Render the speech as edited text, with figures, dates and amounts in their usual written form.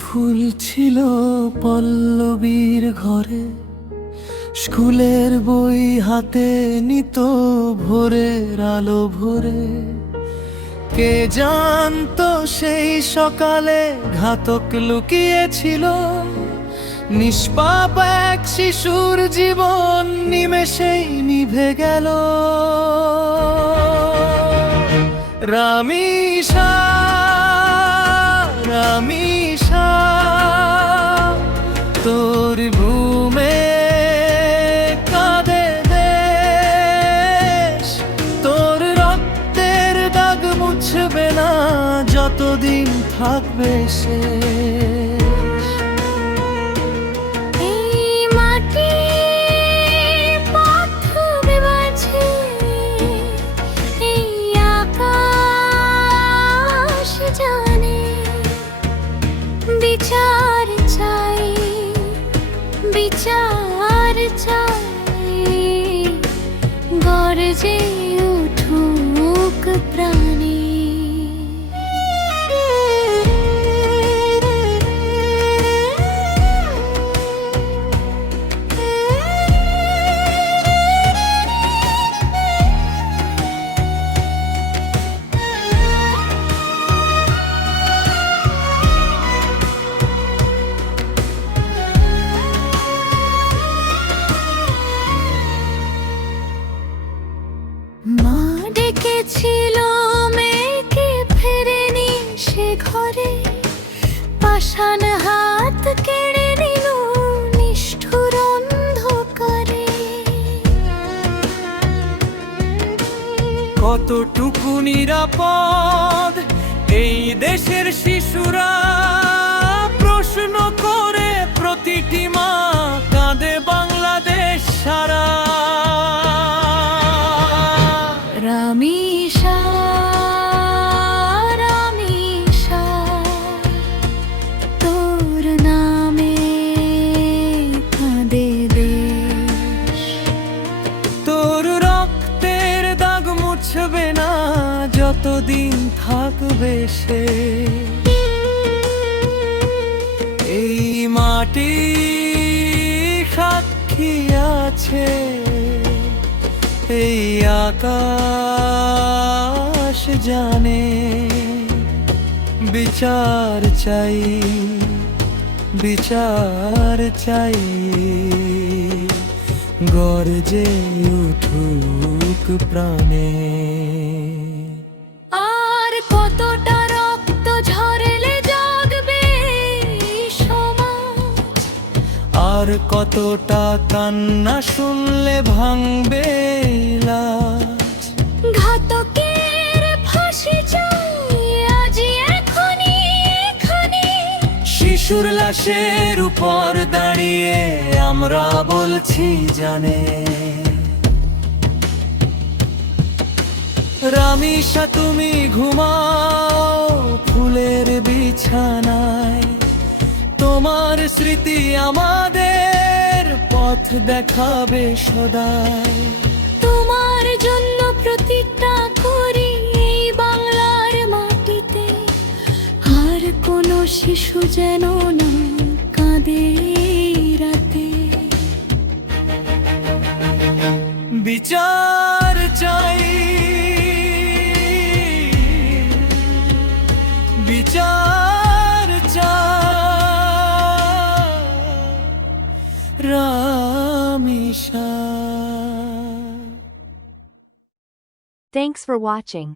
ফুল ছিল পল্লবীর ঘরে, স্কুলের বই হাতে নিত ভোরের আলো ভরে। কে জানতো সেই সকালে ঘাতক লুকিয়েছিল, নিষ্পাপ এক শিশুর জীবন নিমেষেই নিভে গেল। রামিসা, রামিসা, তোর ঘুমে কাঁদে দেশ, তোর রক্তের দাগ মুছবে না যতদিন থাকবে সে। বিচার চাই, বিচার চাই, গর্জে উঠুক প্রাণী। মা ডেকেছিল মেয়েকে, ফেরেনি সে ঘরে, পাষাণ হাত কেড়ে নিল নিষ্ঠুর অন্ধকারে। কতটুকু নিরাপদ এই দেশের শিশুরা, প্রশ্ন করে প্রতিটি মা কাঁদে বাংলাদেশ সারা। রামিসা, রামিসা, তোর নামে কাঁদে দেশ, তোর রক্তের দাগ মুছবে না যতদিন থাকবে সে। এই মাটি সাক্ষী আছে, এই আকাশ জানে, বিচার চাই, বিচার চাই, গর্জে উঠুক প্রাণে। আর কতটা রক্ত ঝরলে জাগবে সমাজ, আর কতটা কান্না শুনলে ভাঙবে লাজ। ঘাতকের ফাঁসি চাই আজি এখনি এখানে। শিশুর লাশের উপর দাঁড়িয়ে আমরা বলছি জানে। রামিসা, তুমি ঘুমাও ফুলের বিছানায়, তোমার স্মৃতি আমাদের পথ দেখাবে সদাই। তোমার জন্য প্রতিজ্ঞা করি এই বাংলার মাটিতে, আর কোনো শিশু যেন না কাঁদে রাতে। বিচার চাই, বিচার চাই, রামিসা। Thanks for watching.